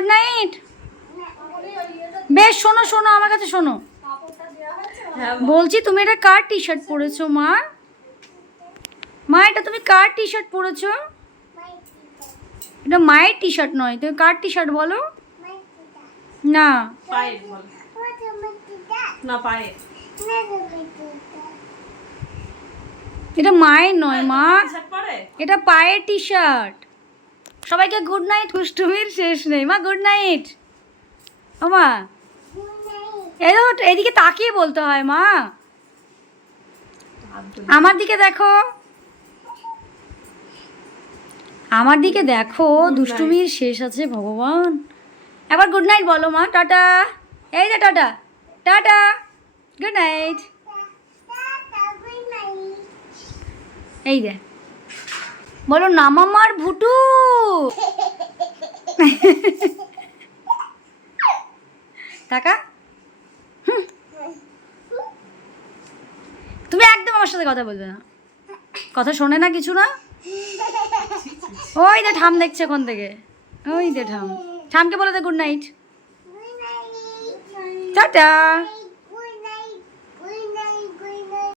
Good night. বেশ শোনো শোনো, আমার কাছে শোনো, বলছি তুমি এটা কার টি শার্ট পরেছো মা? মা এটা তুমি কার টি শার্ট পরেছো? এটা মায়ের টি শার্ট নয়, তুমি কার টি শার্ট বলো না। এটা মায়ের নয় মা, এটা পায়ের টি শার্ট। সবাইকে গুড নাইট। দুষ্টুমির শেষ নেই মা, গুড নাইট। ও মা এই তো এদিকে তাকিয়ে বলতে হয় মা, আমার দিকে দেখো, আমার দিকে দেখো, দুষ্টুমির শেষ আছে ভগবান। এবার গুড নাইট বলো মা, টাটা। এই যে টাটা, টাটা, গুড নাইট। এই যে বলো নামামার ভুটু। টাকা। তুমি একদম আমার সাথে কথা বলবে না, কথা শোনে না কিছু না। ওই দে ঠাম দেখছে কোন থেকে, ওই দে ঠাম, ঠামকে বলে দে গুড নাইট, টাটা।